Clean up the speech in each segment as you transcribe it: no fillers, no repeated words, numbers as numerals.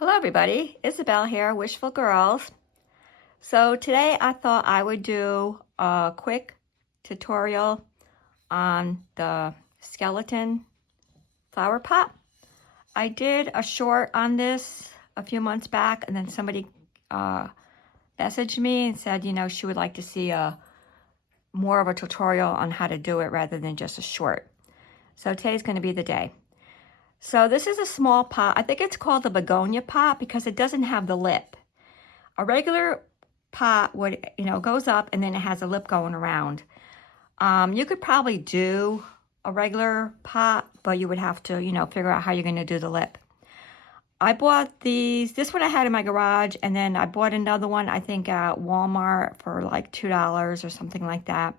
Hello everybody, Isabel here, Wishful Girls. So today I thought I would do a quick tutorial on the skeleton flower pot. I did a short on this a few months back, and then somebody messaged me and said, she would like to see more of a tutorial on how to do it rather than just a short. So today's going to be the day. So this is a small pot. I think it's called the begonia pot because it doesn't have the lip. A regular pot would, goes up and then it has a lip going around. You could probably do a regular pot, but you would have to, figure out how you're going to do the lip. I bought this one I had in my garage, and then I bought another one, I think at Walmart for like $2 or something like that.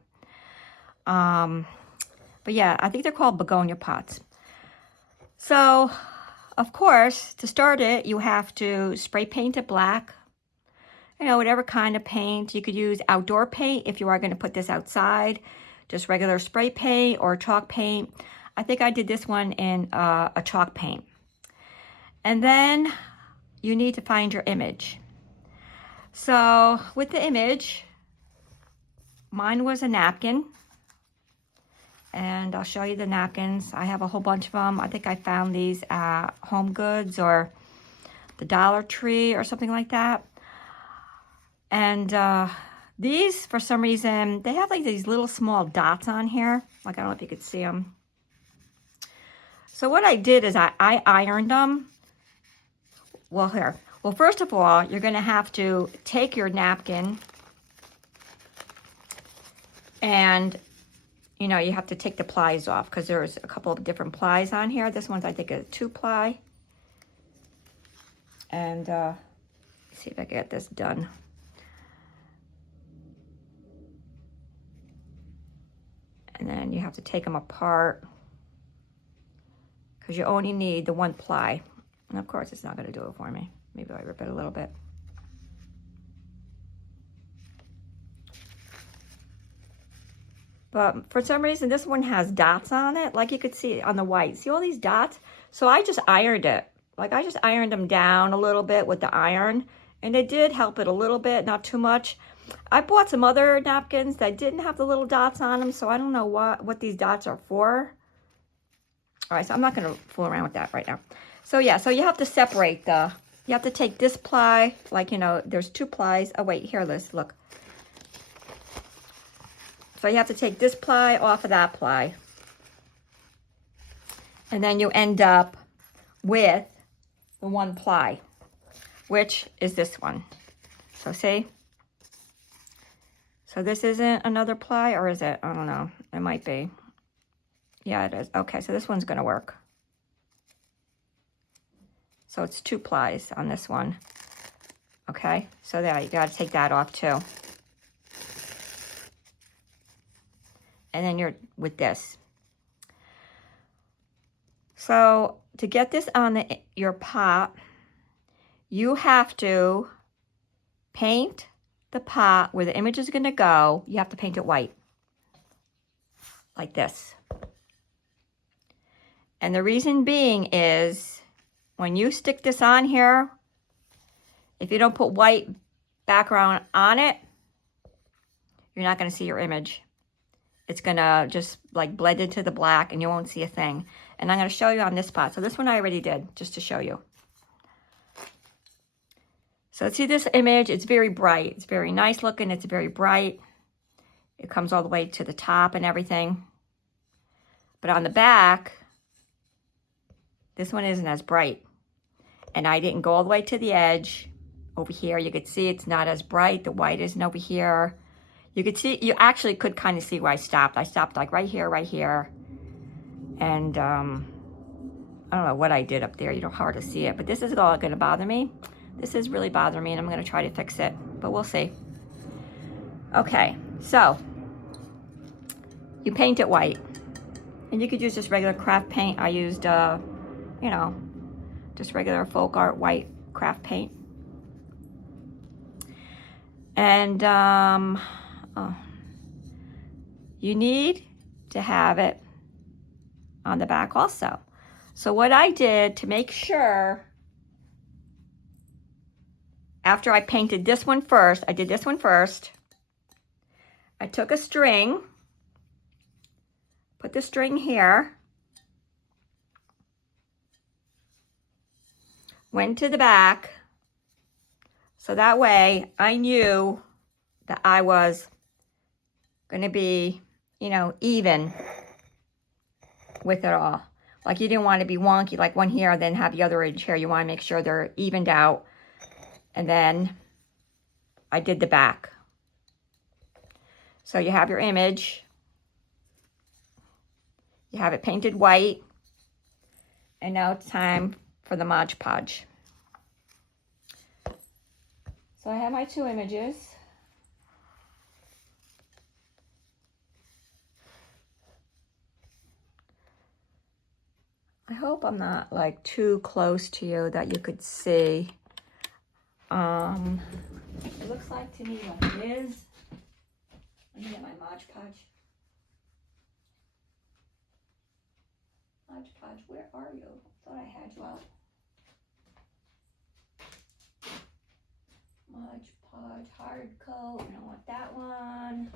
But yeah, I think they're called begonia pots. So, of course, to start it, you have to spray paint it black. Whatever kind of paint. You could use outdoor paint if you are going to put this outside. Just regular spray paint or chalk paint. I think I did this one in a chalk paint. And then you need to find your image. So, with the image, mine was a napkin. And I'll show you the napkins. I have a whole bunch of them. I think I found these at Home Goods or the Dollar Tree or something like that. And these, for some reason, they have like these little small dots on here. Like, I don't know if you could see them. So what I did is I ironed them. Well, here. Well, first of all, you're going to have to take your napkin and you have to take the plies off because there's a couple of different plies on here. This one's, I think, a 2-ply. And let's see if I can get this done. And then you have to take them apart because you only need the 1 ply. And of course, it's not going to do it for me. Maybe I rip it a little bit. But for some reason, this one has dots on it. Like you could see on the white. See all these dots? So I just ironed it. Like I just ironed them down a little bit with the iron. And it did help it a little bit, not too much. I bought some other napkins that didn't have the little dots on them. So I don't know what these dots are for. All right, so I'm not going to fool around with that right now. So yeah, so you have to separate you have to take this ply. Like, there's 2 plies. Oh, wait, here, Liz, look. So you have to take this ply off of that ply. And then you end up with the 1 ply, which is this one. So see? So this isn't another ply, or is it? I don't know. It might be. Yeah, it is. Okay, so this one's going to work. So it's 2 plies on this one. Okay, so there, you got to take that off too. And then you're with this. So to get this on your pot, you have to paint the pot where the image is going to go. You have to paint it white. Like this. And the reason being is when you stick this on here, if you don't put white background on it, you're not going to see your image. It's going to just like blend into the black and you won't see a thing. And I'm going to show you on this pot. So this one I already did just to show you. So see this image? It's very bright. It's very nice looking. It's very bright. It comes all the way to the top and everything. But on the back, this one isn't as bright. And I didn't go all the way to the edge. Over here, you could see it's not as bright. The white isn't over here. You could see, you actually could kind of see where I stopped. I stopped like right here. And I don't know what I did up there. You don't hard to see it. But this is all going to bother me. This is really bothering me, and I'm going to try to fix it. But we'll see. Okay, so you paint it white. And you could use just regular craft paint. I used, just regular folk art white craft paint. And you need to have it on the back also. So what I did to make sure after I painted this one first, I did this one first. I took a string, put the string here, went to the back, so that way I knew that I was going to be, you know, even with it all. Like you didn't want to be wonky, like one here, then have the other edge here. You want to make sure they're evened out. And then I did the back. So you have your image. You have it painted white. And now it's time for the Mod Podge. So I have my two images. I hope I'm not like too close to you that you could see. It looks like to me like it is. Let me get my Mod Podge. Mod Podge, where are you? I thought I had you out. Mod Podge, hard coat. I don't want that one.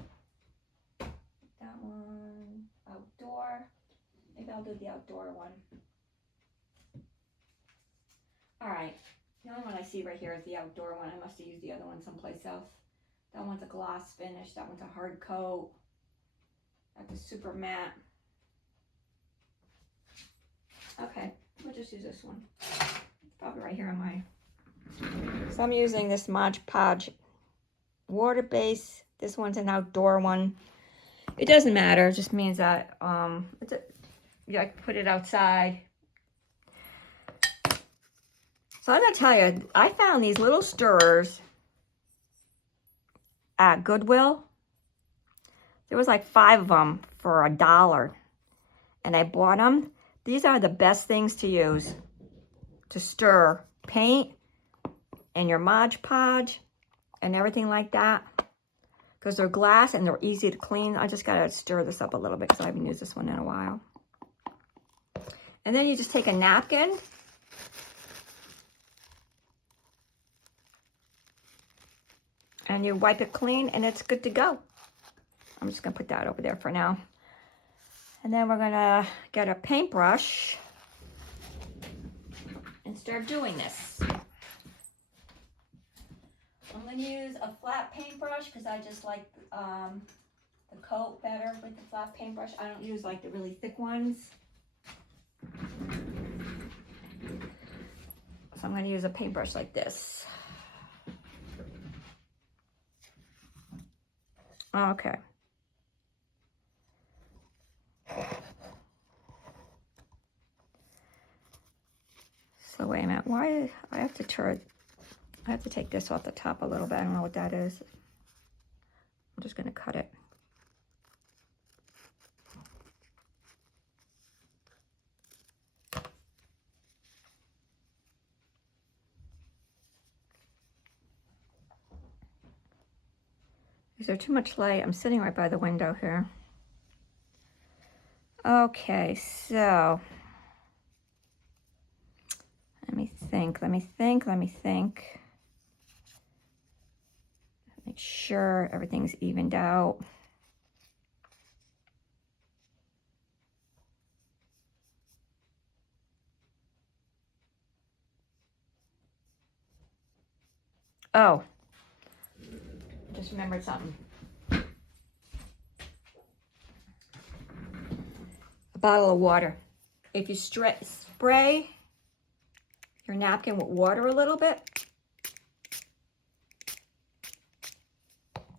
That one. Outdoor. Maybe I'll do the outdoor one. Alright. The only one I see right here is the outdoor one. I must have used the other one someplace else. That one's a gloss finish. That one's a hard coat. That's a super matte. Okay, we'll just use this one. It's probably right here on my... So I'm using this Mod Podge water base. This one's an outdoor one. It doesn't matter. It just means that I put it outside. So I'm gonna tell you, I found these little stirrers at Goodwill. There was like 5 of them for $1, and I bought them. These are the best things to use to stir paint and your Mod Podge and everything like that, because they're glass and they're easy to clean. I just gotta stir this up a little bit because I haven't used this one in a while. And then you just take a napkin and you wipe it clean and it's good to go. I'm just gonna put that over there for now. And then we're gonna get a paintbrush and start doing this. I'm gonna use a flat paintbrush because I just like the coat better with the flat paintbrush. I don't use like the really thick ones. So I'm gonna use a paintbrush like this. Okay. So wait a minute, why I have to turn, I have to take this off the top a little bit. I don't know what that is. I'm just gonna cut it. Is there too much light? I'm sitting right by the window here. Okay, so let me think. Make sure everything's evened out. Oh, just remembered something. A bottle of water. If you spray your napkin with water a little bit,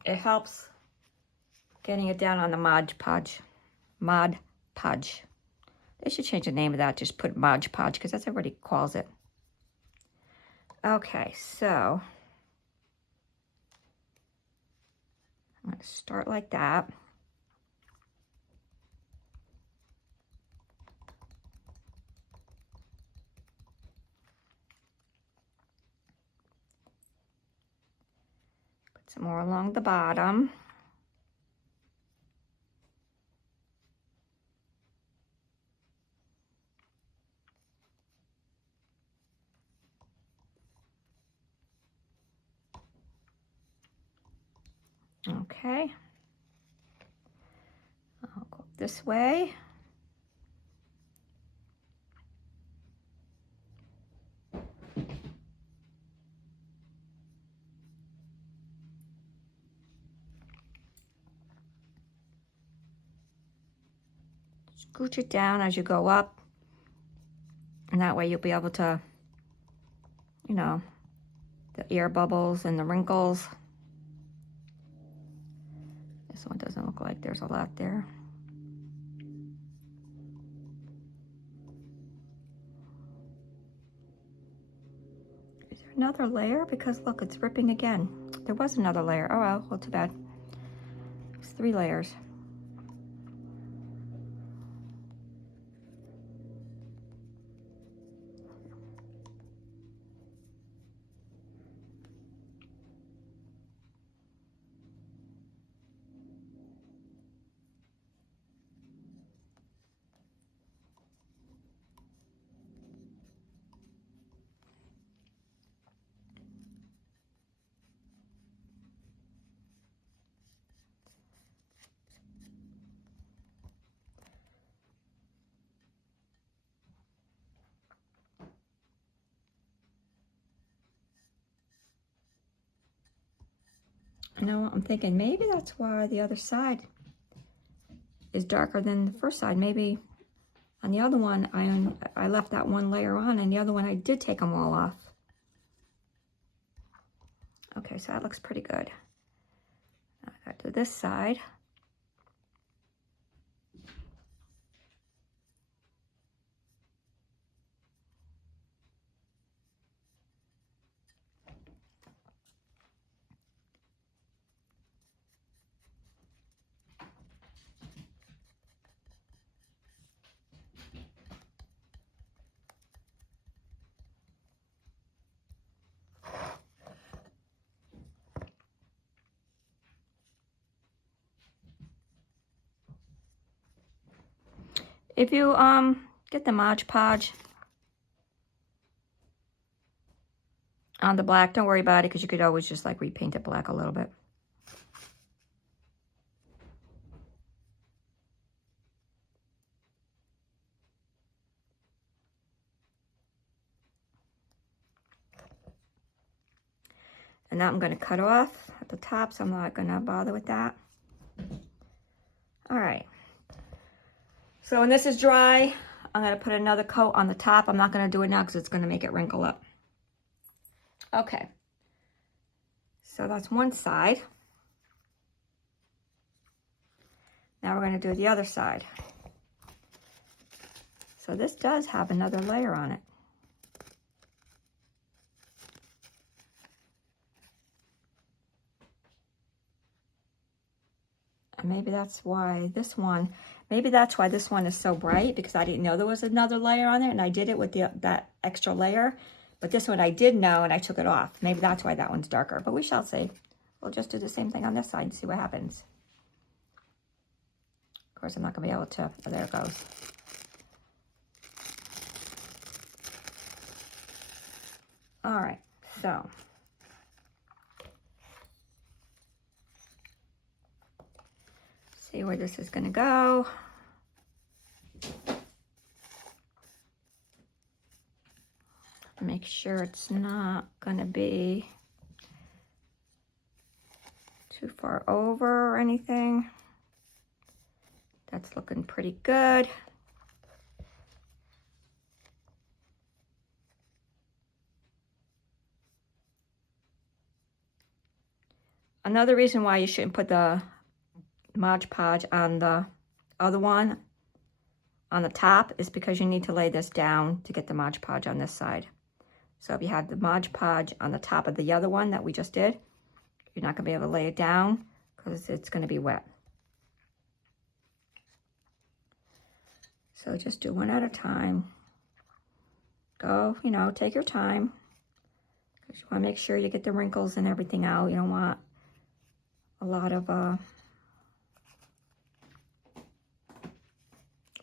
it helps getting it down on the Mod Podge. Mod Podge. They should change the name of that. Just put Mod Podge because that's what everybody calls it. Okay, so I'm going to start like that. Put some more along the bottom. Okay. I'll go this way. Scooch it down as you go up, and that way you'll be able to, you know, the air bubbles and the wrinkles. This one doesn't look like there's a lot there. Is there another layer? Because look, it's ripping again. There was another layer. Oh well too bad. It's 3 layers. You know what, I'm thinking maybe that's why the other side is darker than the first side. Maybe on the other one, I left that one layer on, and the other one I did take them all off. Okay, so that looks pretty good. Now I got to this side. If you get the Mod Podge on the black, don't worry about it, because you could always just like repaint it black a little bit. And now I'm going to cut off at the top, so I'm not going to bother with that. All right. So when this is dry, I'm going to put another coat on the top. I'm not going to do it now because it's going to make it wrinkle up. Okay. So that's one side. Now we're going to do the other side. So this does have another layer on it. And maybe that's why this one is so bright, because I didn't know there was another layer on there, and I did it with that extra layer. But this one I did know, and I took it off. Maybe that's why that one's darker, but we shall see. We'll just do the same thing on this side and see what happens. Of course, I'm not gonna be able to, oh, there it goes. All right, so. See where this is gonna go. Make sure it's not gonna be too far over or anything. That's looking pretty good. Another reason why you shouldn't put the Mod Podge on the other one on the top is because you need to lay this down to get the Mod Podge on this side. So if you have the Mod Podge on the top of the other one that we just did, you're not going to be able to lay it down because it's going to be wet. So just do one at a time. Go, you know, take your time, because you want to make sure you get the wrinkles and everything out. You don't want a lot of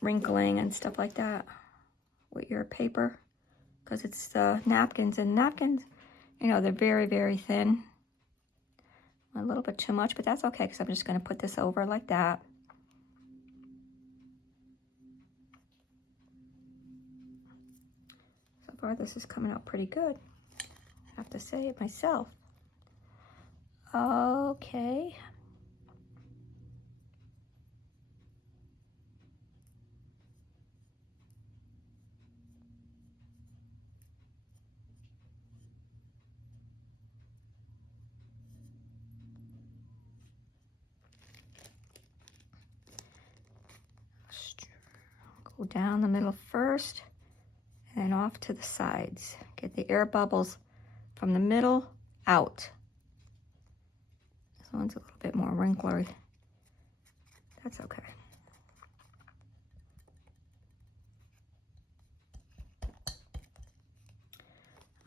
wrinkling and stuff like that with your paper, because it's napkins, and napkins, you know, they're very, very thin. A little bit too much, but that's okay because I'm just going to put this over like that. So far, this is coming out pretty good. I have to say it myself. Okay. Go down the middle first and off to the sides. Get the air bubbles from the middle out. This one's a little bit more wrinkly. That's okay.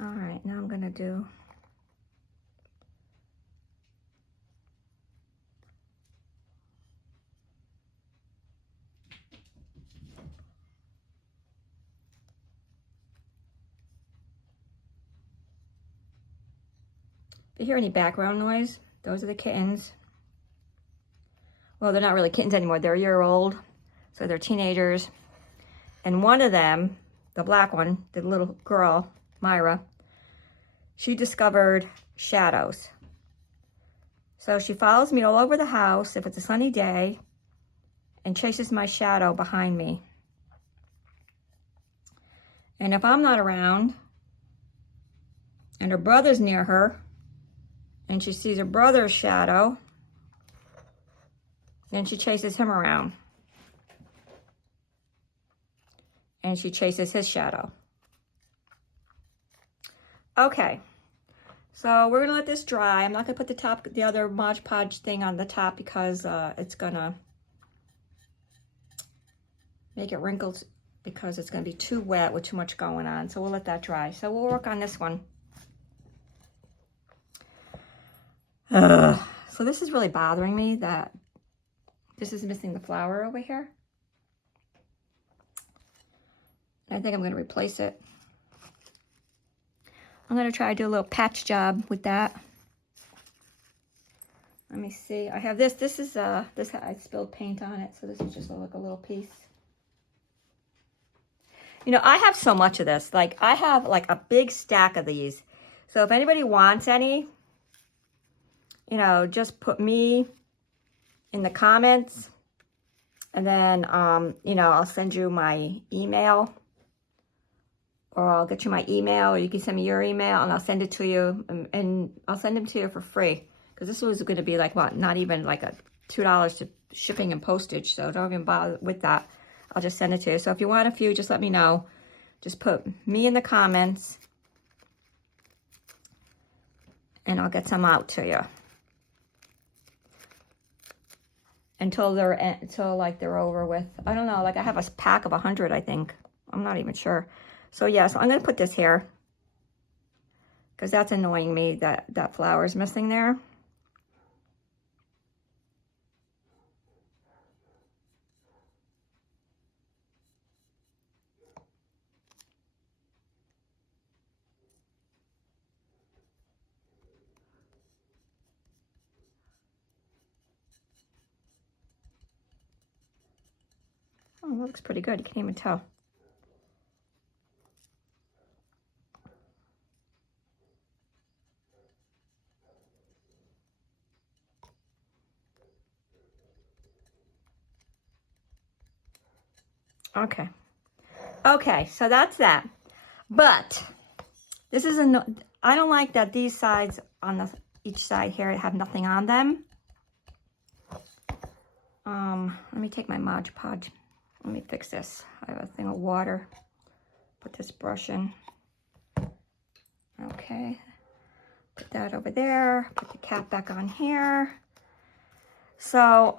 All right, now I'm gonna do if you hear any background noise, those are the kittens. Well, they're not really kittens anymore. They're a year old, so they're teenagers. And one of them, the black one, the little girl, Myra, she discovered shadows. So she follows me all over the house if it's a sunny day and chases my shadow behind me. And if I'm not around and her brother's near her and she sees her brother's shadow, then she chases him around. And she chases his shadow. Okay, so we're gonna let this dry. I'm not gonna put the other Mod Podge thing on the top because it's gonna make it wrinkled because it's gonna be too wet with too much going on. So we'll let that dry. So we'll work on this one. So this is really bothering me that this is missing the flower over here. I think I'm going to replace it. I'm going to try to do a little patch job with that. Let me see. I have this. This is this I spilled paint on it, so this is just like a little piece. You know, I have so much of this. Like I have like a big stack of these. So if anybody wants any, you know, just put me in the comments, and then you know, I'll send you my email. Or I'll get you my email, or you can send me your email, and I'll send it to you, and I'll send them to you for free. Because this was going to be like, what, not even like a $2 to shipping and postage, so don't even bother with that. I'll just send it to you. So if you want a few, just let me know. Just put me in the comments, and I'll get some out to you. Until like they're over with. I don't know, like I have a pack of 100, I think. I'm not even sure. So yeah, so I'm going to put this here because that's annoying me that that flower is missing there. Oh, that looks pretty good. You can't even tell. Okay. Okay, so that's that. But this is I don't like that these sides on each side here have nothing on them. Let me take my Mod Podge. Let me fix this. I have a thing of water. Put this brush in. Okay. Put that over there. Put the cap back on here. So,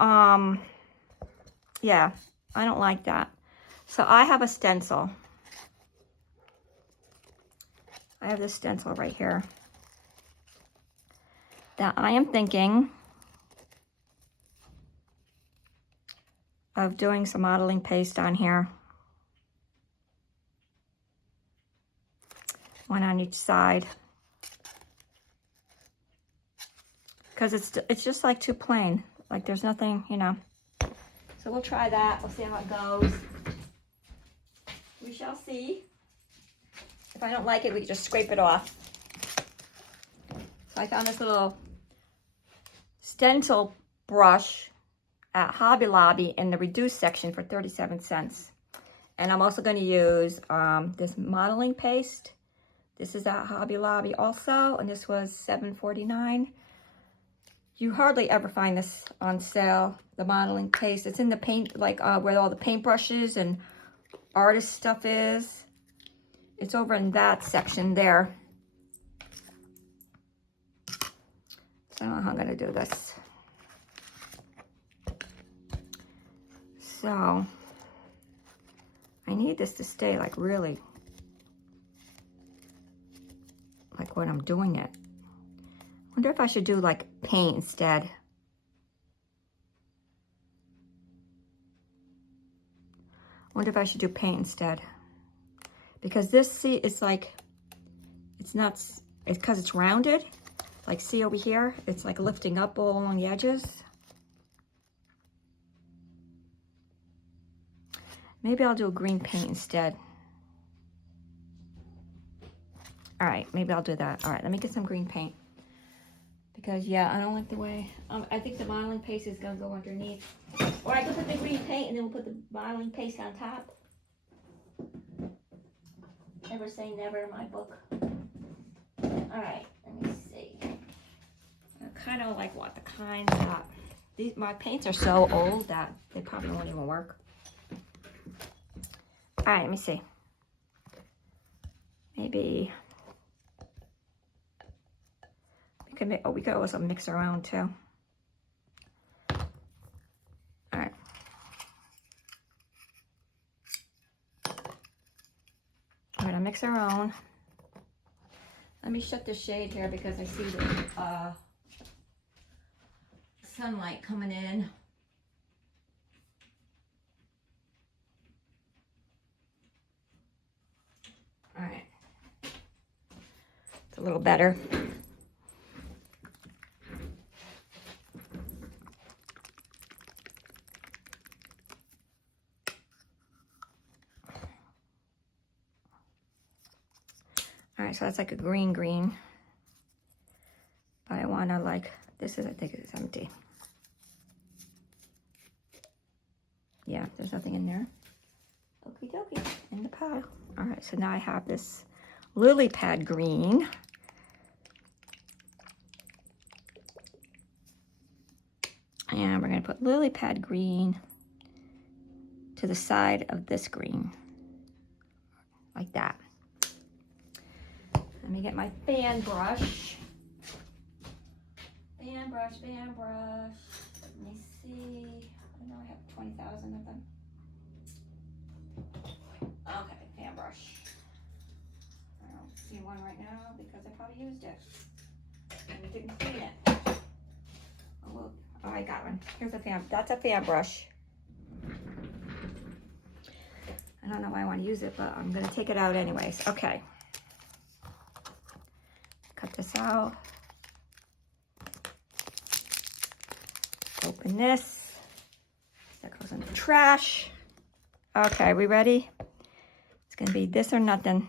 yeah, I don't like that. So I have a stencil. I have this stencil right here that I am thinking of doing some modeling paste on here. One on each side. because it's just like too plain. Like there's nothing, you know. So we'll try that. We'll see how it goes. We shall see. If I don't like it, we can just scrape it off. So I found this little stencil brush at Hobby Lobby in the reduced section for 37 cents. And I'm also going to use this modeling paste. This is at Hobby Lobby also, and this was $7.49. You hardly ever find this on sale, the modeling paste. It's in the paint, like where all the paintbrushes and artist stuff is. It's over in that section there. So I don't know how I'm going to do this. So I need this to stay like really like when I'm doing it. Wonder if I should do like paint instead. Wonder if I should do paint instead. Because this, see, it's like, it's not, it's because it's rounded. Like, see over here? It's like lifting up all along the edges. Maybe I'll do a green paint instead. All right, maybe I'll do that. All right, let me get some green paint. Because, yeah, I don't like the way, I think the modeling paste is going to go underneath. Or I could put the green paint and then we'll put the modeling paste on top. Never say never in my book. All right, let me see. I kind of like what the kinds that, my paints are so old that they probably won't even work. All right, let me see. Maybe we could make, we could also mix around too. All right. All right, I'll mix our own. Let me shut the shade here because I see the sunlight coming in. All right. It's a little better. All right, so that's like a green. But I want to like, this is, I think it's empty. Yeah, there's nothing in there. Okie dokie, in the pile. All right, so now I have this lily pad green. And we're gonna put lily pad green to the side of this green, like that. Let me get my fan brush. Fan brush. Let me see. I know I have 20,000 of them. Okay, fan brush. I don't see one right now because I probably used it and didn't clean it. Oh, I got one. Here's a fan. That's a fan brush. I don't know why I want to use it, but I'm going to take it out anyways. Okay. Cut this out. Open this. That goes in the trash. Okay, we ready? It's going to be this or nothing.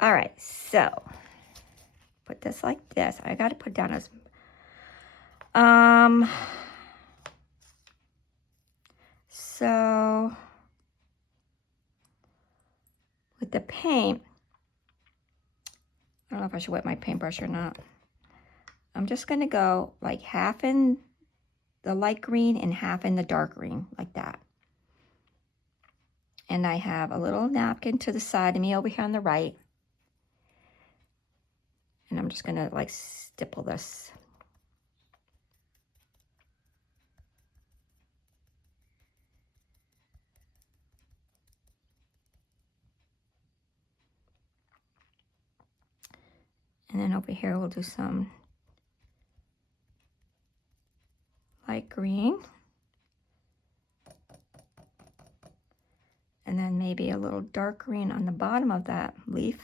All right, so put this like this. I got to put down as so with the paint, I don't know if I should wet my paintbrush or not. I'm just going to go like half in the light green and half in the dark green, like that. And I have a little napkin to the side of me over here on the right. And I'm just going to like stipple this. And then over here we'll do some light green. And then maybe a little dark green on the bottom of that leaf.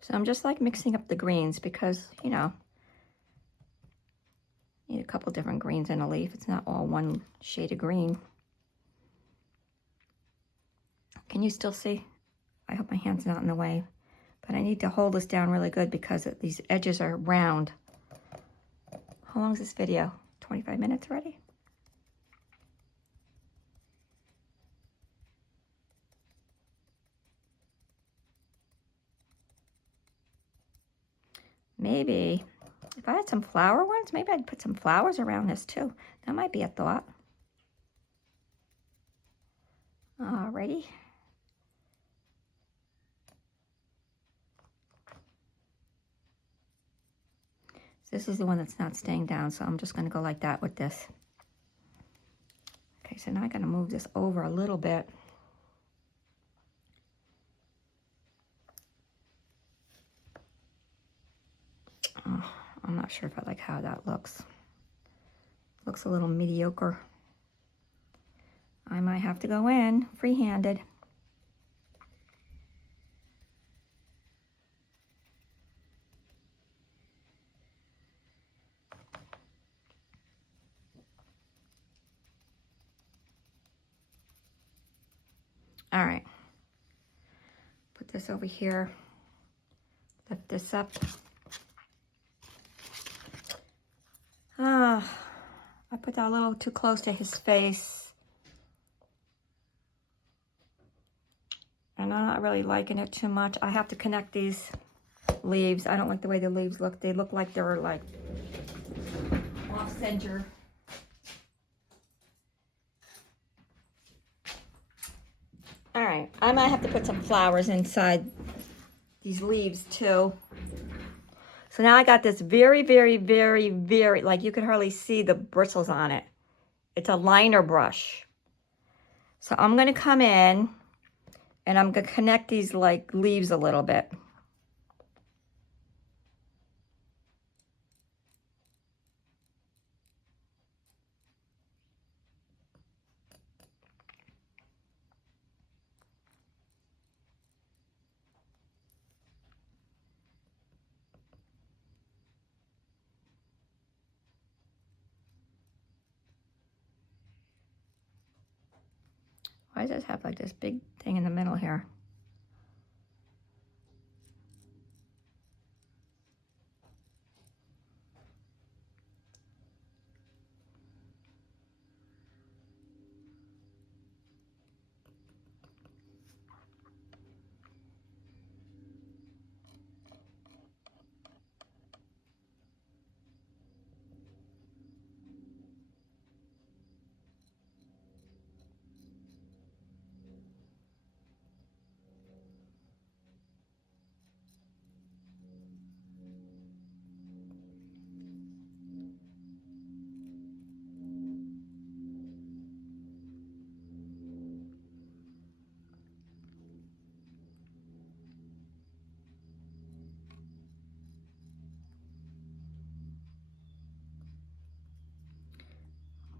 So I'm just like mixing up the greens because, you know, need a couple different greens in a leaf. It's not all one shade of green. Can you still see? I hope my hand's not in the way. But I need to hold this down really good because these edges are round. How long is this video? 25 minutes already? Maybe, if I had some flower ones, maybe I'd put some flowers around this too. That might be a thought. Alrighty. This is the one that's not staying down, so I'm just going to go like that with this. Okay, so now I'm going to move this over a little bit. Oh, I'm not sure if I like how that looks. Looks a little mediocre. I might have to go in free-handed. All right, put this over here, lift this up. I put that a little too close to his face. And I'm not really liking it too much. I have to connect these leaves. I don't like the way the leaves look. They look like they're like off center. All right, I might have to put some flowers inside these leaves too. So now I got this very, like you could hardly see the bristles on it. It's a liner brush. So I'm gonna come in and I'm gonna connect these like leaves a little bit. Why does this have like this big thing in the middle here?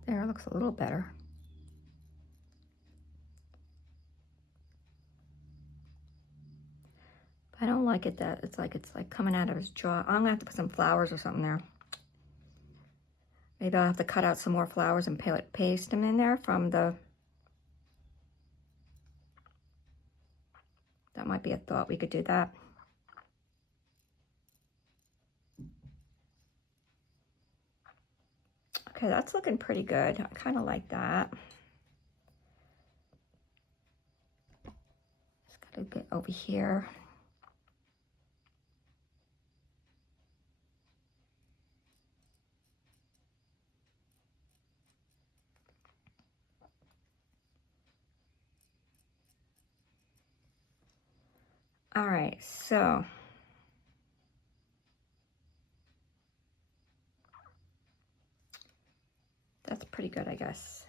There, it looks a little better. I don't like it that it's like coming out of his jaw. I'm gonna have to put some flowers or something there. Maybe I'll have to cut out some more flowers and paste them in there from the... That might be a thought. We could do that. Okay, that's looking pretty good. I kind of like that. Just gotta get over here. All right, so that's pretty good, I guess.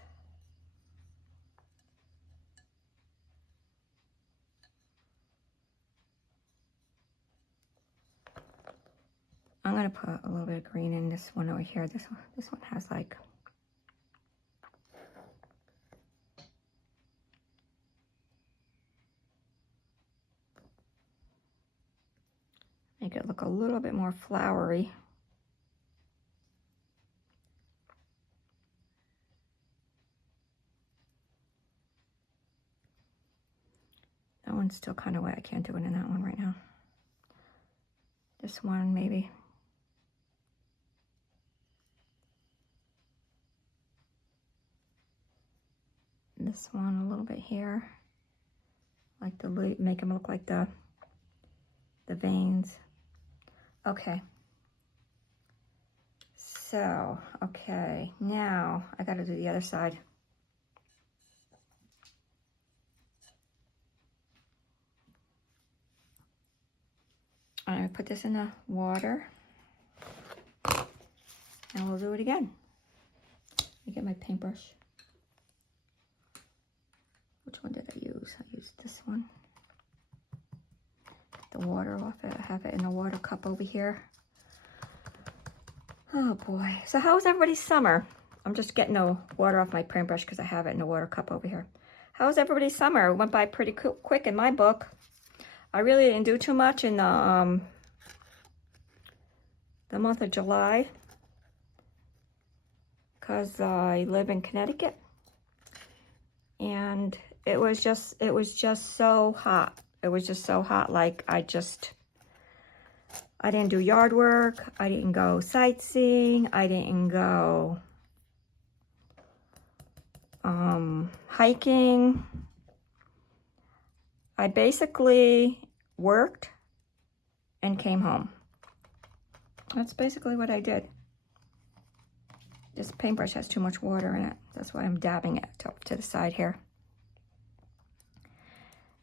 I'm gonna put a little bit of green in this one over here. This one has like... Make it look a little bit more flowery. That one's still kind of wet. I can't do it in that one right now. This one, maybe. This one a little bit here. Like the, make them look like the veins. Okay. So, okay, now I gotta do the other side. I'm gonna put this in the water and we'll do it again. Let me get my paintbrush. Which one did I use? I used this one. Get the water off it. I have it in a water cup over here. Oh boy. So how was everybody's summer? I'm just getting the water off my paintbrush because I have it in a water cup over here. How was everybody's summer? It went by pretty quick in my book. I really didn't do too much in the month of July because I live in Connecticut, and it was just so hot. It was just so hot. Like I didn't do yard work. I didn't go sightseeing. I didn't go hiking. I basically worked and came home. That's basically what I did. This paintbrush has too much water in it. That's why I'm dabbing it to the side here.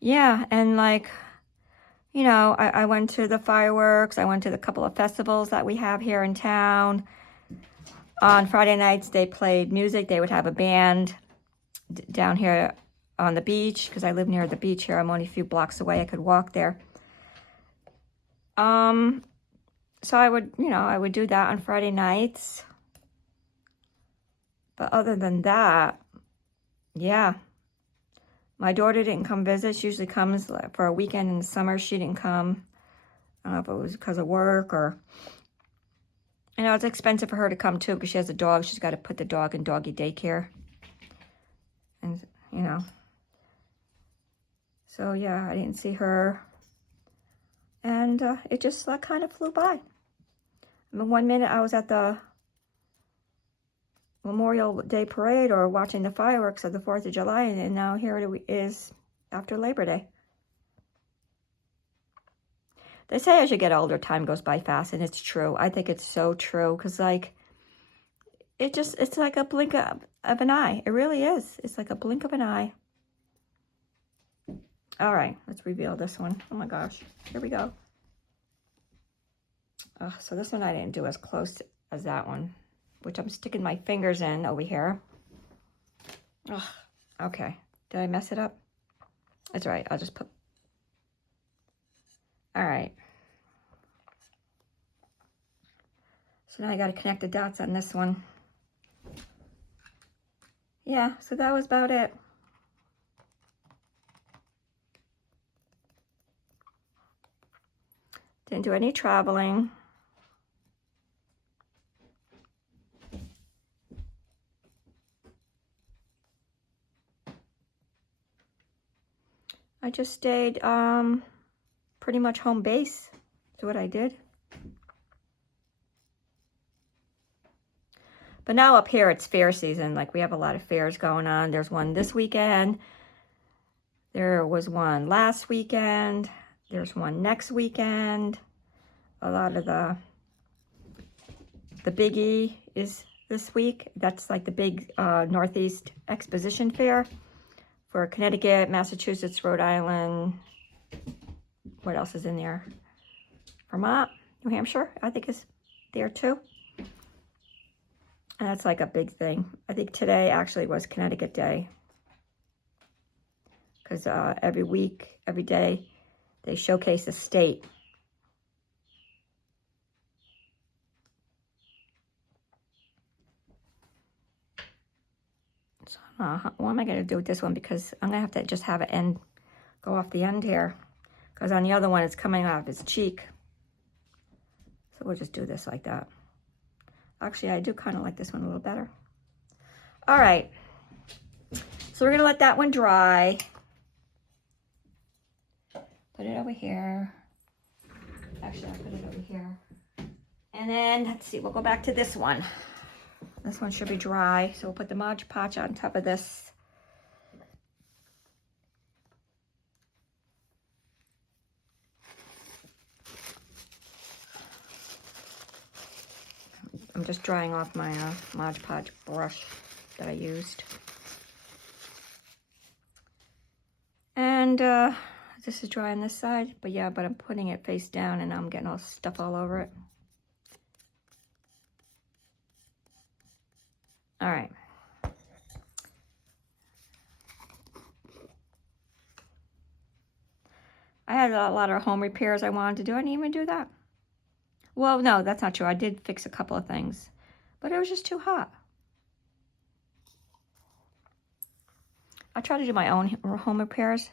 Yeah, and like, you know, I went to the fireworks. I went to the couple of festivals that we have here in town. On Friday nights, they played music. They would have a band down here on the beach because I live near the beach here. I'm only a few blocks away. I could walk there. So I would, you know, I would do that on Friday nights. But other than that, yeah. My daughter didn't come visit. She usually comes for a weekend in the summer. She didn't come. I don't know if it was because of work or, you know, it's expensive for her to come too because she has a dog. She's got to put the dog in doggy daycare. And, you know. So, yeah, I didn't see her. And it just kind of flew by. I mean, 1 minute I was at the Memorial Day parade or watching the fireworks of the 4th of July, and now here it is after Labor Day. They say as you get older, time goes by fast, and it's true. I think it's so true, because, like, it's like a blink of an eye. It really is. It's like a blink of an eye. All right, let's reveal this one. Oh, my gosh. Here we go. So this one I didn't do as close as that one, which I'm sticking my fingers in over here. Okay. Did I mess it up? That's right. I'll just put... All right. So now I got to connect the dots on this one. Yeah, so that was about it. Didn't do any traveling. I just stayed pretty much home base. That's what I did. But now up here it's fair season. Like we have a lot of fairs going on. There's one this weekend. There was one last weekend. There's one next weekend. A lot of the biggie is this week. That's like the big Northeast Exposition Fair for Connecticut, Massachusetts, Rhode Island. What else is in there? Vermont, New Hampshire, I think is there too. And that's like a big thing. I think today actually was Connecticut Day. Because every week, every day, they showcase a state. So, what am I going to do with this one? Because I'm going to have to just have it go off the end here. Because on the other one, it's coming off its cheek. So we'll just do this like that. Actually, I do kind of like this one a little better. All right. So we're going to let that one dry. Put it over here. Actually, I'll put it over here. And then, let's see, we'll go back to this one. This one should be dry. So we'll put the Mod Podge on top of this. I'm just drying off my Mod Podge brush that I used. And this is dry on this side, but yeah, but I'm putting it face down and I'm getting all stuff all over it. All right. I had a lot of home repairs I wanted to do. I didn't even do that. Well, no, that's not true. I did fix a couple of things, but it was just too hot. I try to do my own home repairs.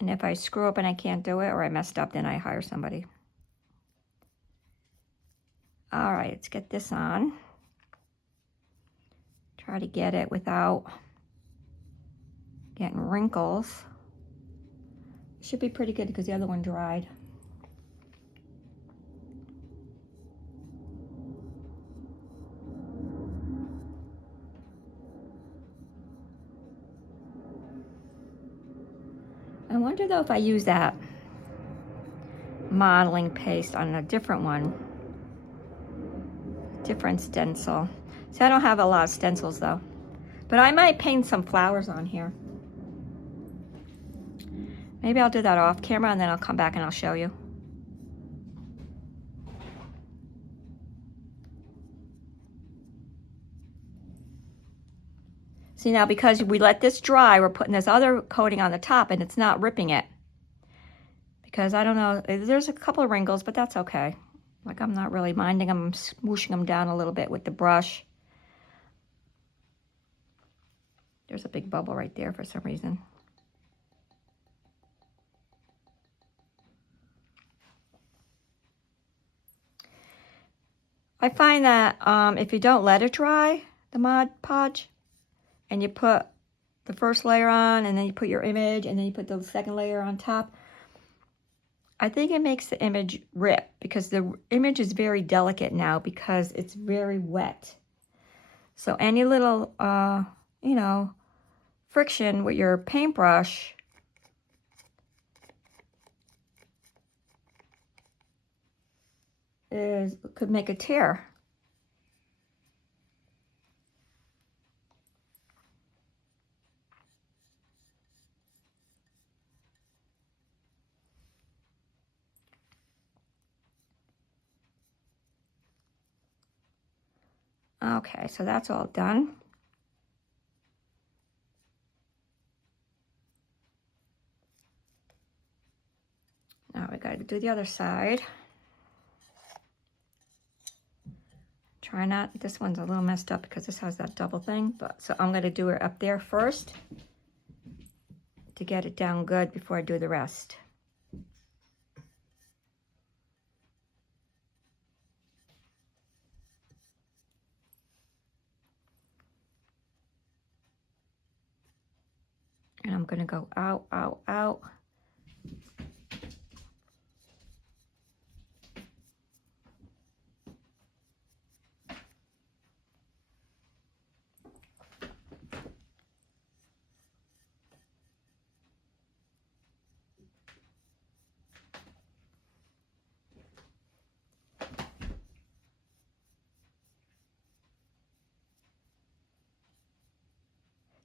And if I screw up and I can't do it, or I messed up, then I hire somebody. All right, let's get this on. Try to get it without getting wrinkles. Should be pretty good because the other one dried. I wonder though if I use that modeling paste on a different one, different stencil. See, I don't have a lot of stencils though, but I might paint some flowers on here. Maybe I'll do that off camera and then I'll come back and I'll show you. See now, because we let this dry, we're putting this other coating on the top and it's not ripping it. Because I don't know, there's a couple of wrinkles, but that's okay. Like I'm not really minding them, I'm smooshing them down a little bit with the brush. There's a big bubble right there for some reason. I find that if you don't let it dry, the Mod Podge, and you put the first layer on, and then you put your image, and then you put the second layer on top, I think it makes the image rip, because the image is very delicate now because it's very wet. So any little, you know, friction with your paintbrush could make a tear. Okay, so that's all done. Now we got to do the other side. Try not, this one's a little messed up because this has that double thing, but so I'm going to do it up there first to get it down good before I do the rest. And I'm going to go out, out, out.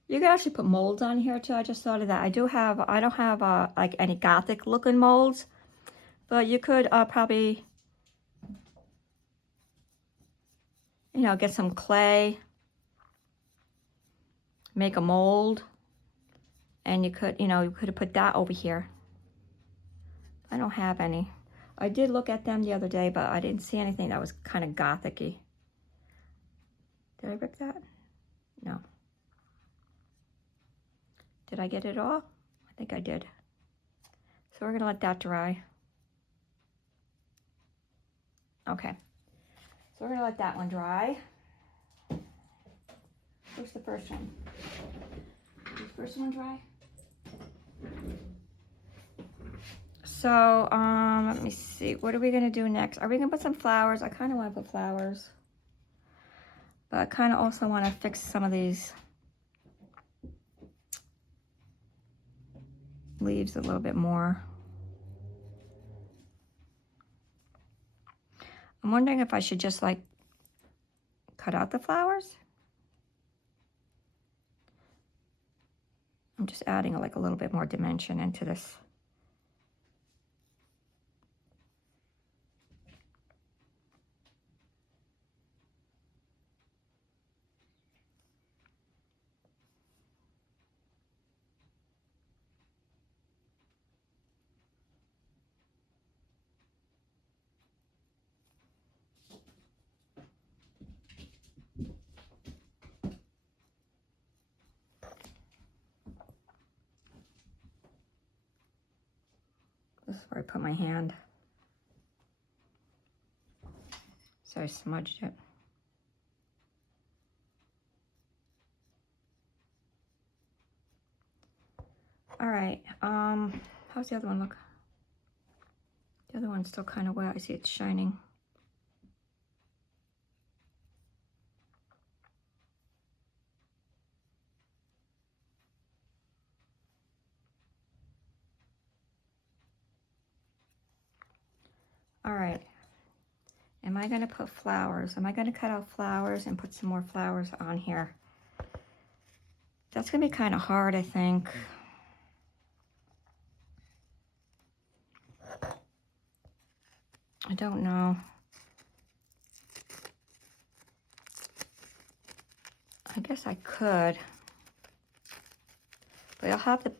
You can actually put molds on here too. I just thought of that. I don't have like any gothic looking molds, but you could probably, you know, get some clay, make a mold, and you could, you know, you could have put that over here. I don't have any. I did look at them the other day, but I didn't see anything that was kind of gothic-y. Did I rip that? No. Did I get it all? I think I did. So we're gonna let that dry. Okay, so we're gonna let that one dry. Where's the first one? Is the first one dry? So, let me see. What are we gonna do next? Are we gonna put some flowers? I kind of want to put flowers, but I kind of also want to fix some of these leaves a little bit more. I'm wondering if I should just like cut out the flowers. I'm just adding like a little bit more dimension into this. This is where I put my hand. So I smudged it. All right, how's the other one look? The other one's still kind of wet. I see it's shining. All right, am I gonna put flowers? Am I gonna cut out flowers and put some more flowers on here? That's gonna be kind of hard, I think. I don't know. I guess I could. But I'll have the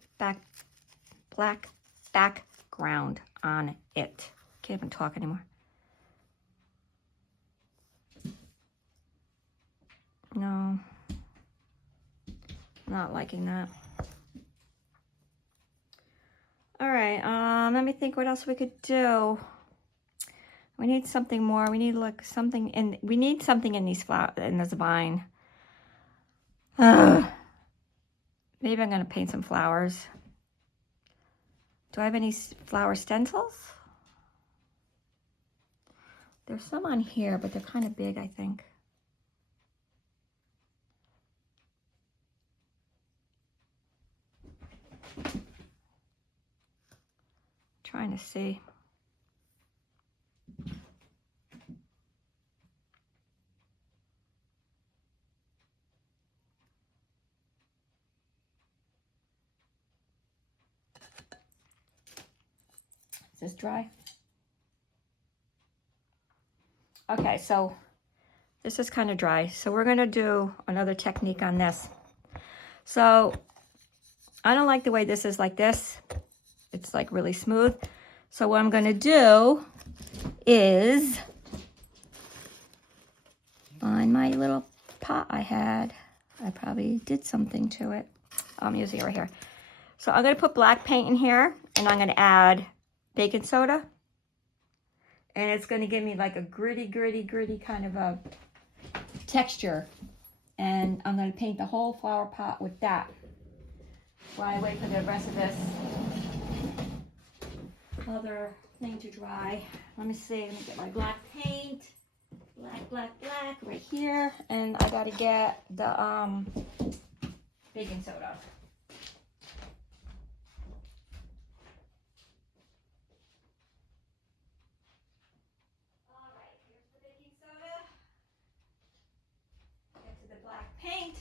black background on it. Can't even talk anymore. No. Not liking that. All right, let me think what else we could do. We need something more. We need like something in. We need something in these flowers in this vine. Maybe I'm gonna paint some flowers. Do I have any flower stencils? There's some on here, but they're kind of big, I think. Trying to see. Is this dry? Okay, so this is kind of dry. So we're gonna do another technique on this. So I don't like the way this is like this. It's like really smooth. So what I'm gonna do is find my little pot I had. I probably did something to it. I'm using it right here. So I'm gonna put black paint in here and I'm gonna add baking soda. And it's gonna give me like a gritty kind of a texture. And I'm gonna paint the whole flower pot with that while I wait for the rest of this other thing to dry. Let me see, let me get my black paint. Black right here. And I gotta get the baking soda. Alright, here's the baking soda. Get to the black paint.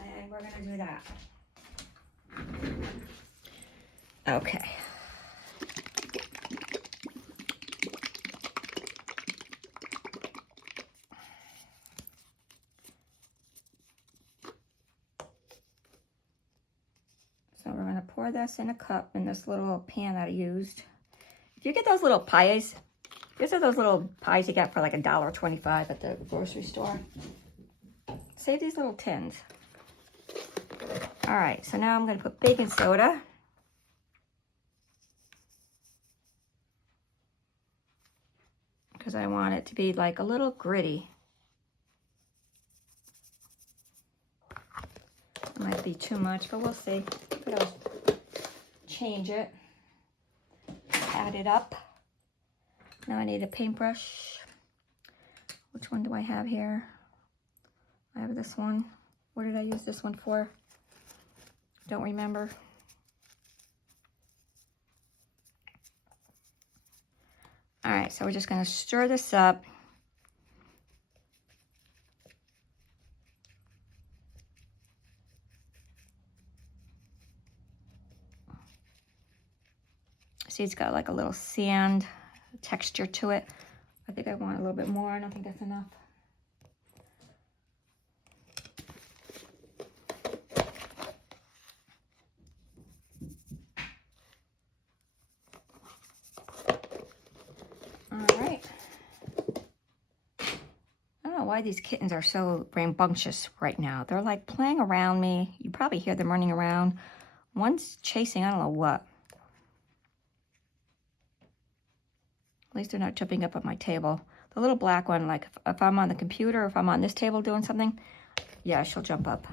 And we're gonna do that. Okay. So we're gonna pour this in a cup in this little pan that I used. If you get those little pies, these are those little pies you get for like $1.25 at the grocery store. Save these little tins. All right, so now I'm gonna put baking soda. because I want it to be like a little gritty. It might be too much, but we'll see. I'll change it, add it up. Now I need a paintbrush. Which one do I have here? I have this one. What did I use this one for? Don't remember. All right, so we're just gonna stir this up. See, it's got like a little sand texture to it. I think I want a little bit more. I don't think that's enough. All right. I don't know why these kittens are so rambunctious right now. They're like playing around me. You probably hear them running around. One's chasing, I don't know what. At least they're not jumping up on my table. The little black one, like if I'm on the computer, if I'm on this table doing something, yeah, she'll jump up.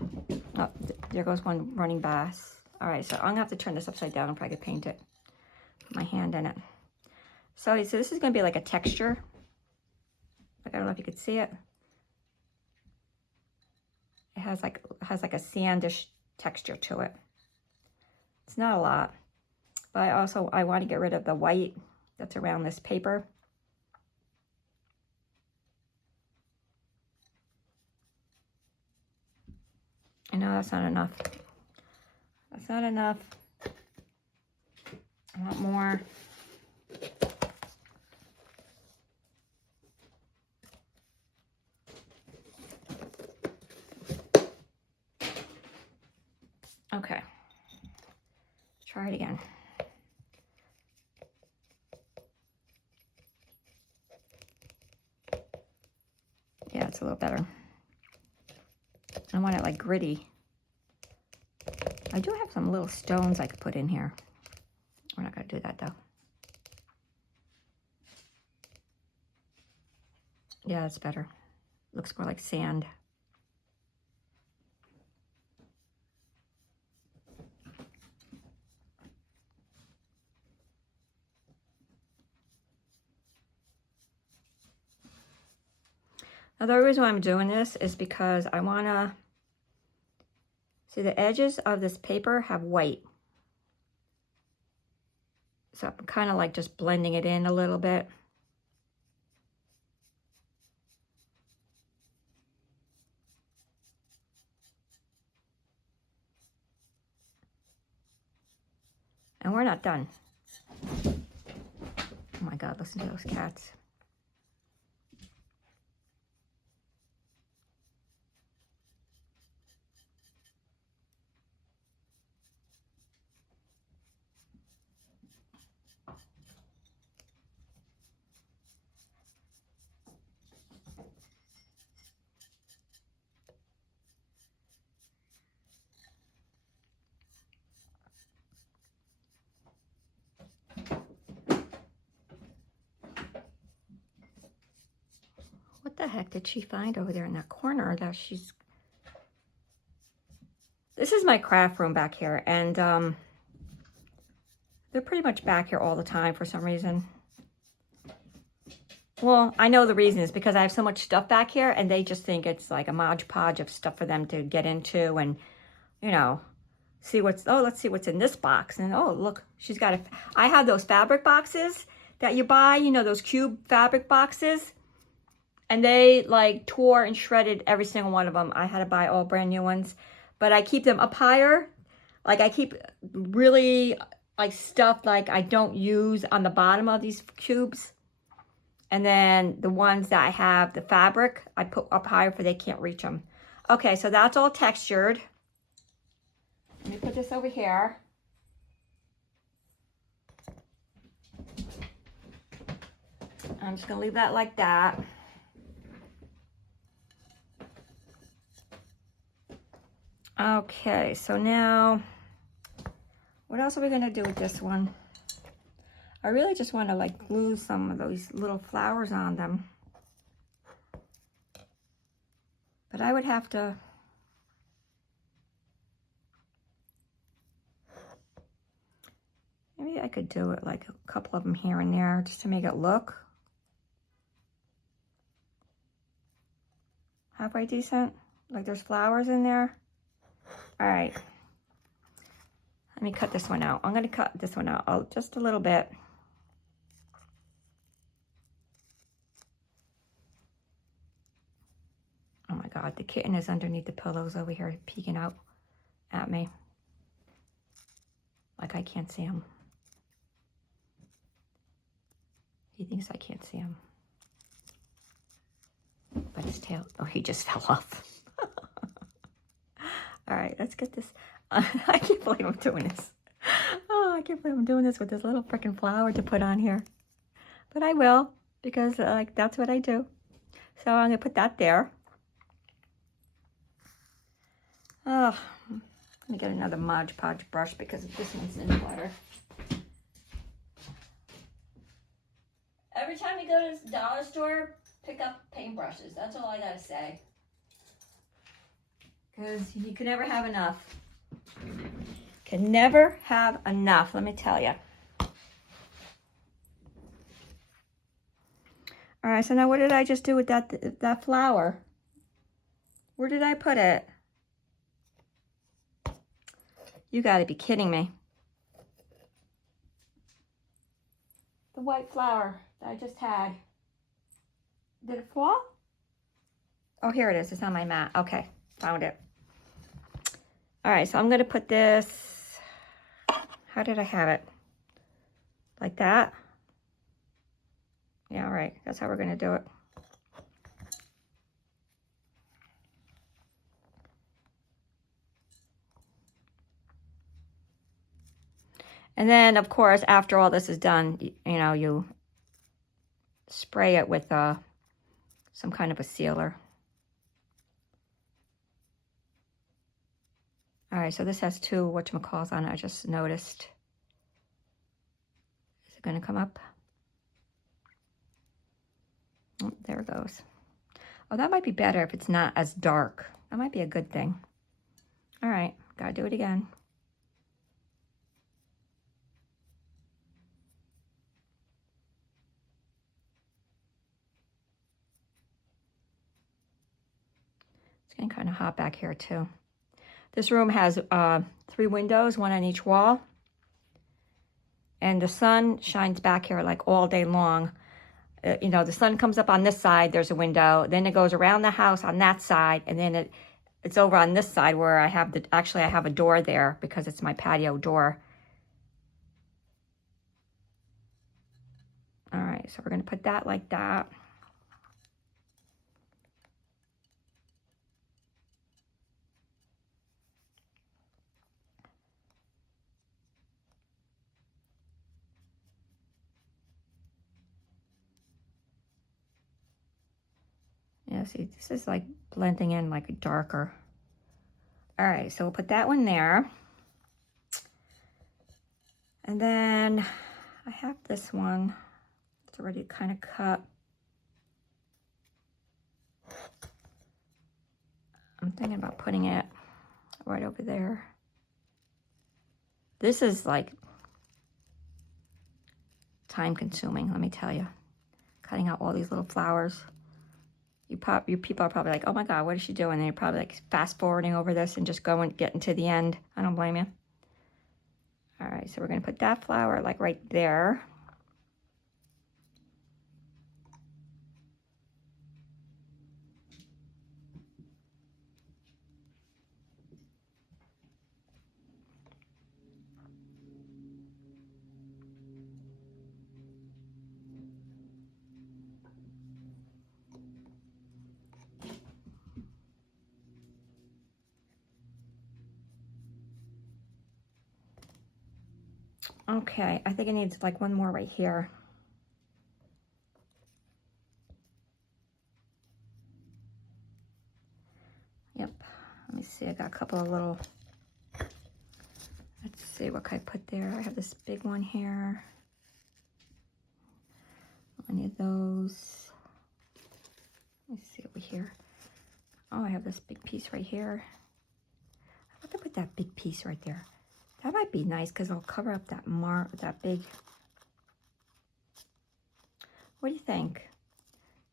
Oh, there goes one running by us. All right, so I'm gonna have to turn this upside down if I could paint it. Put my hand in it. So this is gonna be like a texture. Like, I don't know if you could see it. It has like a sandish texture to it. It's not a lot, but I want to get rid of the white that's around this paper. I know that's not enough. That's not enough. I want more. Okay. Try it again. Yeah, it's a little better. I want it like gritty. I do have some little stones I could put in here. We're not going to do that though. Yeah, that's better. Looks more like sand. Now, the reason why I'm doing this is because I want to see the edges of this paper have white. So I'm kind of like just blending it in a little bit. And we're not done. Oh my God, listen to those cats. What the heck did she find over there in that corner that she's... This is my craft room back here, and they're pretty much back here all the time for some reason. Well, I know the reason is because I have so much stuff back here, and they just think it's like a Mod Podge of stuff for them to get into and, you know, see what's... Oh, let's see what's in this box. And oh, look, she's got a... I have those fabric boxes that you buy, you know, those cube fabric boxes. And they like tore and shredded every single one of them. I had to buy all brand new ones. But I keep them up higher. Like I keep really like stuff like I don't use on the bottom of these cubes. And then the ones that I have, the fabric, I put up higher for they can't reach them. Okay, so that's all textured. Let me put this over here. I'm just going to leave that like that. Okay, so now, what else are we going to do with this one? I really just want to like glue some of those little flowers on them. But I would have to, maybe I could do it like a couple of them here and there just to make it look halfway decent. Like there's flowers in there. All right. Let me cut this one out. I'm going to cut this one out just a little bit. Oh my God, the kitten is underneath the pillows over here peeking out at me. Like I can't see him. He thinks I can't see him. But his tail, oh, he just fell off. All right, let's get this. I can't believe I'm doing this. Oh, I can't believe I'm doing this with this little freaking flower to put on here. But I will, because like that's what I do. So I'm gonna put that there. Oh, let me get another Mod Podge brush because this one's in water. Every time you go to the dollar store, pick up paintbrushes. That's all I gotta say. Because you can never have enough. Can never have enough, let me tell you. All right, so now what did I just do with that flower? Where did I put it? You gotta be kidding me. The white flower that I just had. Did it fall? Oh, here it is. It's on my mat. Okay, found it. All right, so I'm gonna put this, how did I have it? Like that? Yeah, all right, that's how we're gonna do it. And then, of course, after all this is done, you know, you spray it with some kind of a sealer. All right, so this has two whatchamacalls on it, I just noticed. Is it gonna come up? Oh, there it goes. Oh, that might be better if it's not as dark. That might be a good thing. All right, gotta do it again. It's getting kind of hot back here too. This room has 3 windows, one on each wall. And the sun shines back here like all day long. You know, the sun comes up on this side, there's a window. Then it goes around the house on that side. And then it's over on this side where I have actually I have a door there because it's my patio door. All right, so we're gonna put that like that. Yeah, see, this is like blending in like darker. All right, so we'll put that one there. And then I have this one. It's already kind of cut. I'm thinking about putting it right over there. This is like time consuming, let me tell you. Cutting out all these little flowers. You people are probably like, oh my God, what is she doing? And you're probably like fast forwarding over this and just getting to the end. I don't blame you. All right, so we're gonna put that flower like right there. Okay, I think it needs like one more right here. Yep, let me see, I got a couple of little, let's see what can I put there. I have this big one here. Any of those. Let me see over here. Oh, I have this big piece right here. I have to put that big piece right there. That might be nice because it'll cover up that big. What do you think?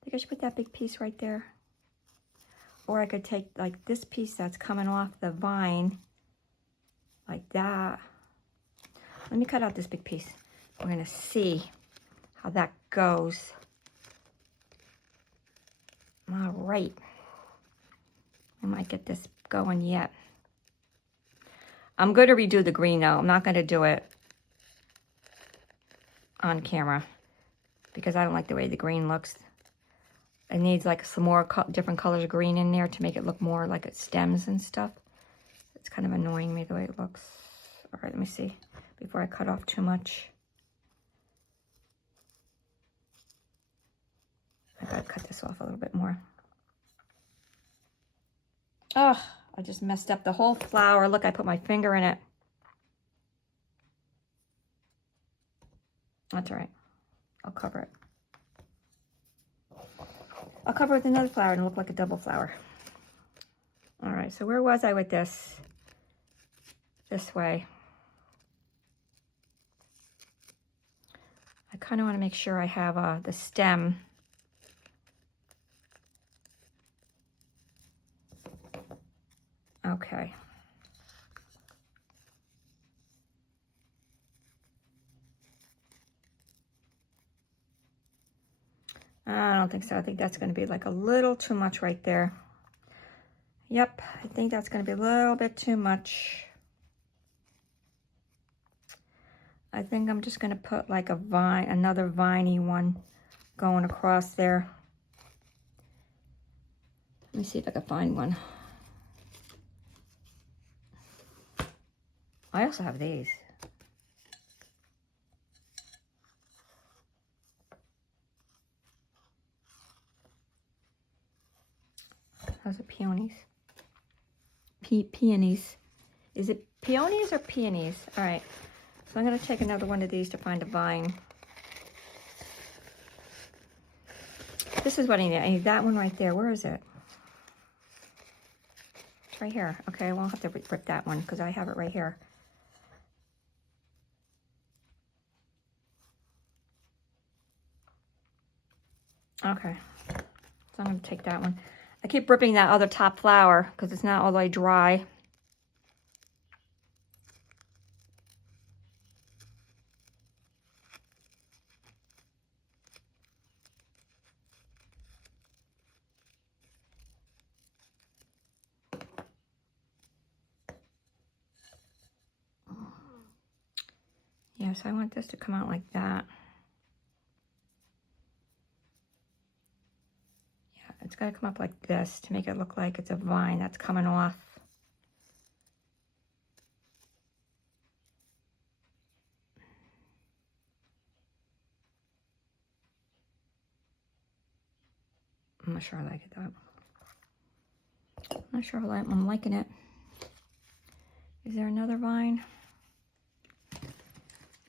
Think I should put that big piece right there? Or I could take like this piece that's coming off the vine, like that. Let me cut out this big piece. We're gonna see how that goes. All right. I might get this going yet. I'm going to redo the green though. I'm not going to do it on camera because I don't like the way the green looks. It needs like some more different colors of green in there to make it look more like it stems and stuff. It's kind of annoying me the way it looks. All right, let me see before I cut off too much. I gotta cut this off a little bit more. Oh, I just messed up the whole flower. Look, I put my finger in it. That's all right. I'll cover it. I'll cover it with another flower and it'll look like a double flower. All right, so where was I with this? This way. I kind of want to make sure I have the stem. Okay. I don't think so. I think that's going to be like a little too much right there. Yep, I think that's going to be a little bit too much. I think I'm just going to put like a vine, another viney one going across there. Let me see if I can find one. I also have these. Those are peonies. Peonies. Is it peonies or peonies? All right. So I'm going to take another one of these to find a vine. This is what I need. I need that one right there. Where is it? It's right here. Okay, I won't have to rip that one because I have it right here. Okay. So I'm going to take that one. I keep ripping that other top flower because it's not all the way dry. Yeah, so I want this to come out like that. Yeah, it's got to come up like this to make it look like it's a vine that's coming off. I'm not sure I like it though. I'm not sure I'm liking it. Is there another vine?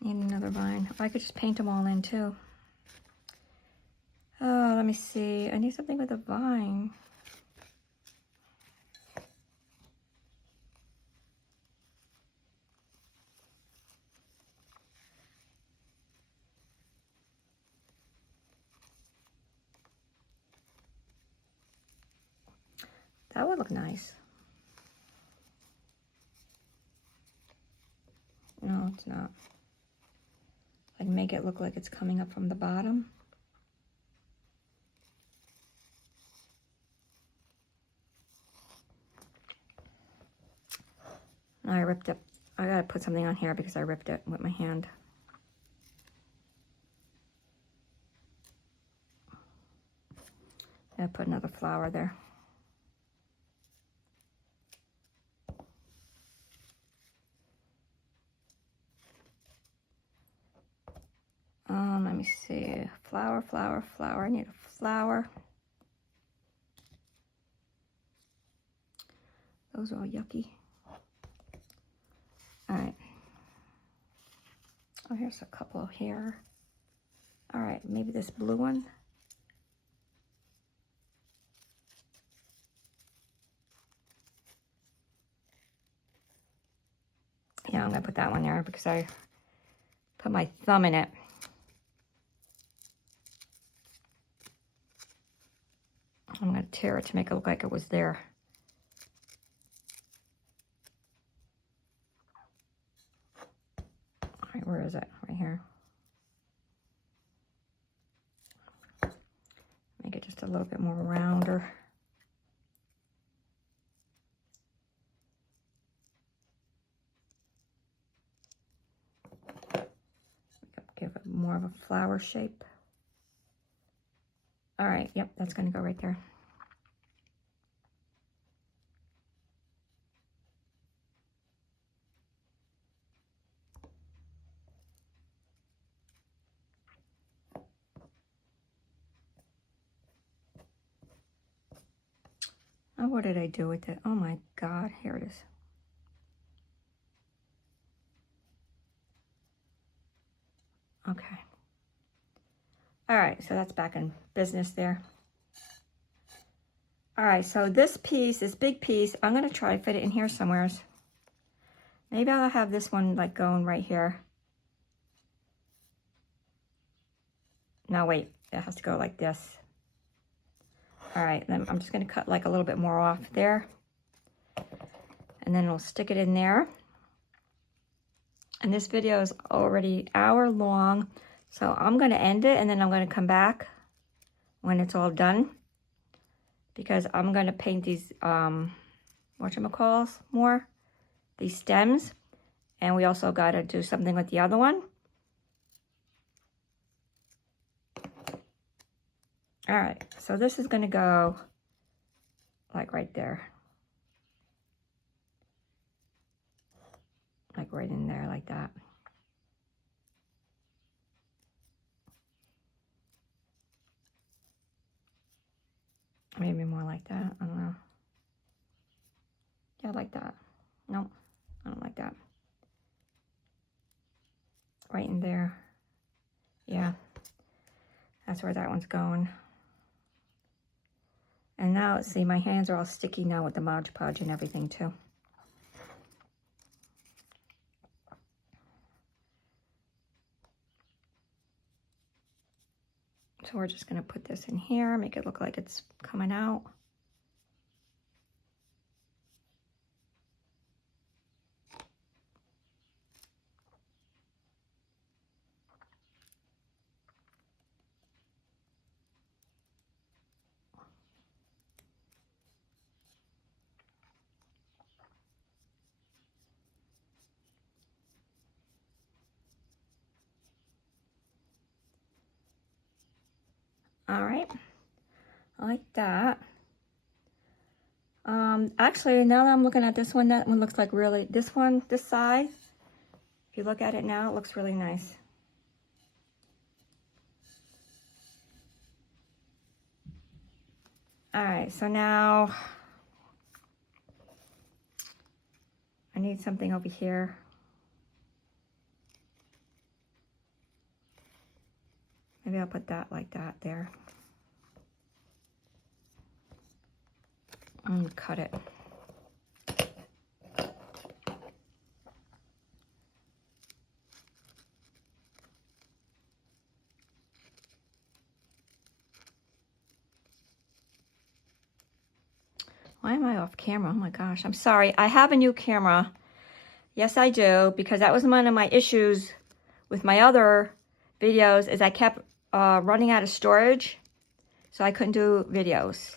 Need another vine. Oh, I could just paint them all in too. Oh, let me see. I need something with a vine. That would look nice. No, it's not. Like make it look like it's coming up from the bottom. I ripped it. I gotta put something on here because I ripped it with my hand. I put another flower there. Let me see. Flower, flower, flower. I need a flower. Those are all yucky. All right. Oh, here's a couple here. All right, maybe this blue one. Yeah, I'm gonna put that one there because I put my thumb in it. I'm gonna tear it to make it look like it was there. All right, where is it? Right here. Make it just a little bit more rounder. Give it more of a flower shape. All right, yep, that's gonna go right there. Oh, what did I do with it? Oh my God, here it is. Okay. All right, so that's back in business there. All right, so this piece, this big piece, I'm gonna try to fit it in here somewhere. Maybe I'll have this one like going right here. No, wait, it has to go like this. All right, then I'm just gonna cut like a little bit more off there. And then we'll stick it in there. And this video is already an hour long. So I'm gonna end it and then I'm gonna come back when it's all done. Because I'm gonna paint these, whatchamacalls more, these stems. And we also gotta do something with the other one. All right, so this is gonna go like right there. Like right in there, like that. Maybe more like that, I don't know. Yeah, like that. Nope, I don't like that. Right in there. Yeah, that's where that one's going. And now, see, my hands are all sticky now with the Mod Podge and everything too. So we're just gonna put this in here, make it look like it's coming out. All right, like that. Actually, now that I'm looking at this one, that one looks like really, this one, this side, if you look at it now, it looks really nice. All right, so now I need something over here. Maybe I'll put that like that there. I'm gonna cut it. Why am I off camera? Oh my gosh, I'm sorry. I have a new camera. Yes, I do, because that was one of my issues with my other videos is I kept running out of storage, so I couldn't do videos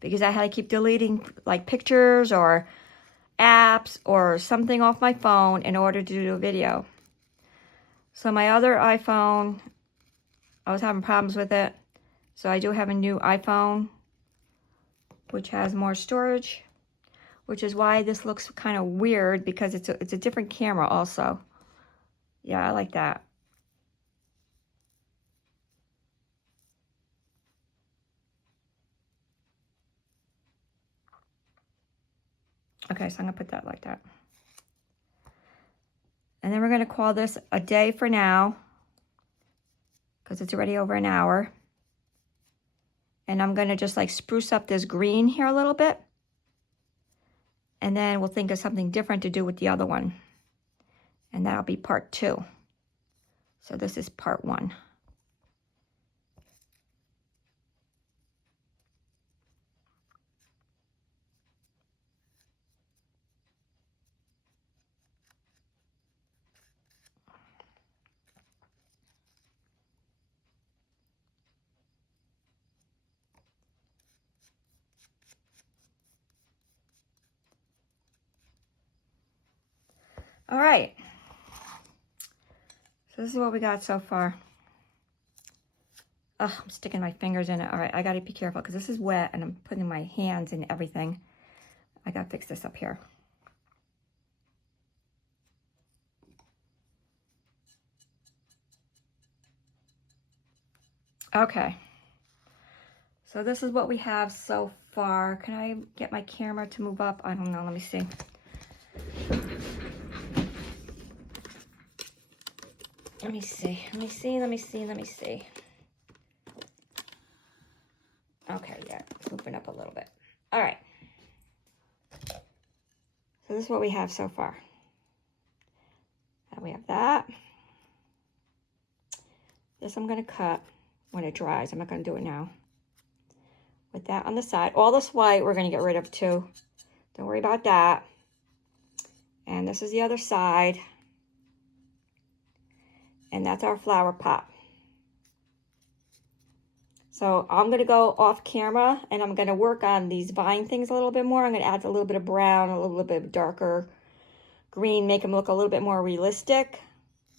because I had to keep deleting like pictures or apps or something off my phone in order to do a video. So my other iPhone, I was having problems with it. So I do have a new iPhone, which has more storage, which is why this looks kind of weird because it's a different camera also. Yeah, I like that. Okay, so I'm gonna put that like that. And then we're gonna call this a day for now. because it's already over an hour. And I'm going to just like spruce up this green here a little bit. And then we'll think of something different to do with the other one. And that'll be part 2. So this is part 1. All right. So this is what we got so far. Ugh, I'm sticking my fingers in it. All right, I gotta be careful because this is wet and I'm putting my hands in everything. I gotta fix this up here. Okay. So this is what we have so far. Can I get my camera to move up? I don't know, let me see. Let me see. Okay, yeah, it's moving up a little bit. All right. So this is what we have so far. We have that. This I'm gonna cut when it dries. I'm not gonna do it now. With that on the side. All this white we're gonna get rid of too. Don't worry about that. And this is the other side. And that's our flower pot. So I'm gonna go off camera and I'm gonna work on these vine things a little bit more. I'm gonna add a little bit of brown, a little bit of darker green, make them look a little bit more realistic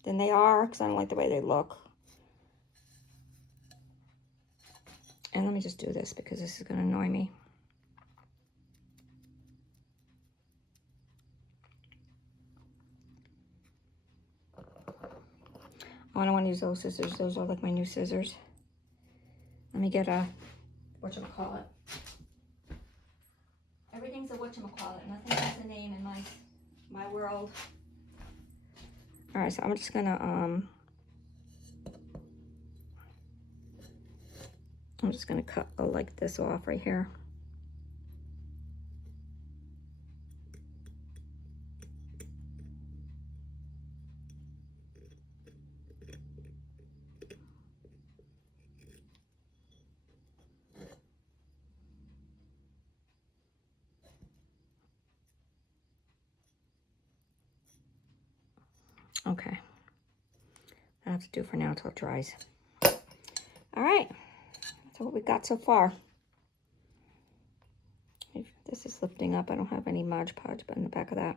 than they are, because I don't like the way they look. And let me just do this because this is gonna annoy me. Oh, I don't want to use those scissors. Those are like my new scissors. Let me get a, whatchamacallit. Everything's a whatchamacallit. Nothing has a name in my world. All right, so I'm just gonna, cut like this off right here. Okay, I have to do for now until it dries. All right, that's what we got so far. If this is lifting up, I don't have any Mod Podge, but in the back of that.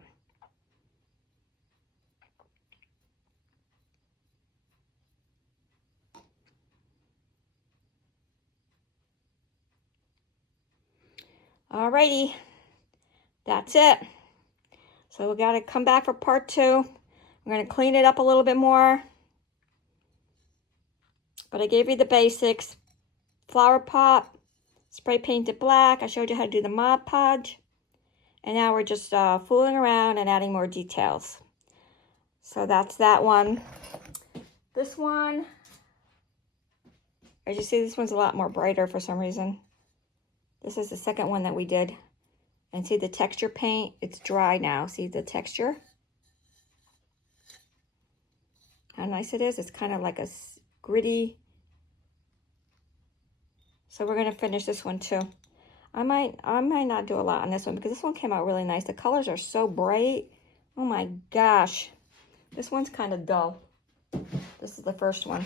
Alrighty, that's it. So we gotta come back for part 2. I'm gonna clean it up a little bit more. But I gave you the basics. Flower pot, spray painted black. I showed you how to do the Mod Podge. And now we're just fooling around and adding more details. So that's that one. This one, as you see, this one's a lot more brighter for some reason. This is the second one that we did. And see the texture paint? It's dry now. See the texture? How nice it is. It's kind of like a gritty. So we're going to finish this one too. I might not do a lot on this one because this one came out really nice. The colors are so bright. Oh my gosh. This one's kind of dull. This is the first one.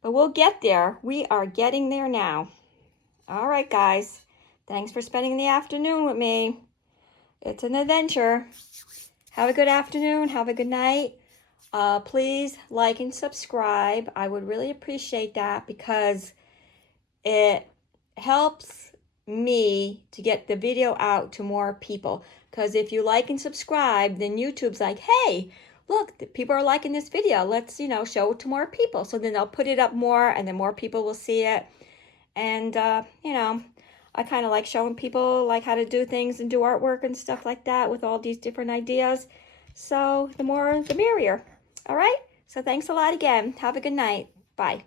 But we'll get there. We are getting there now. All right, guys. Thanks for spending the afternoon with me. It's an adventure. Have a good afternoon. Have a good night. Please like and subscribe. I would really appreciate that because it helps me to get the video out to more people. Because if you like and subscribe, then YouTube's like, hey, look, people are liking this video. Let's, show it to more people. So then they'll put it up more and then more people will see it. And, I kind of like showing people like how to do things and do artwork and stuff like that with all these different ideas. So the more, the merrier. All right. So thanks a lot again. Have a good night. Bye.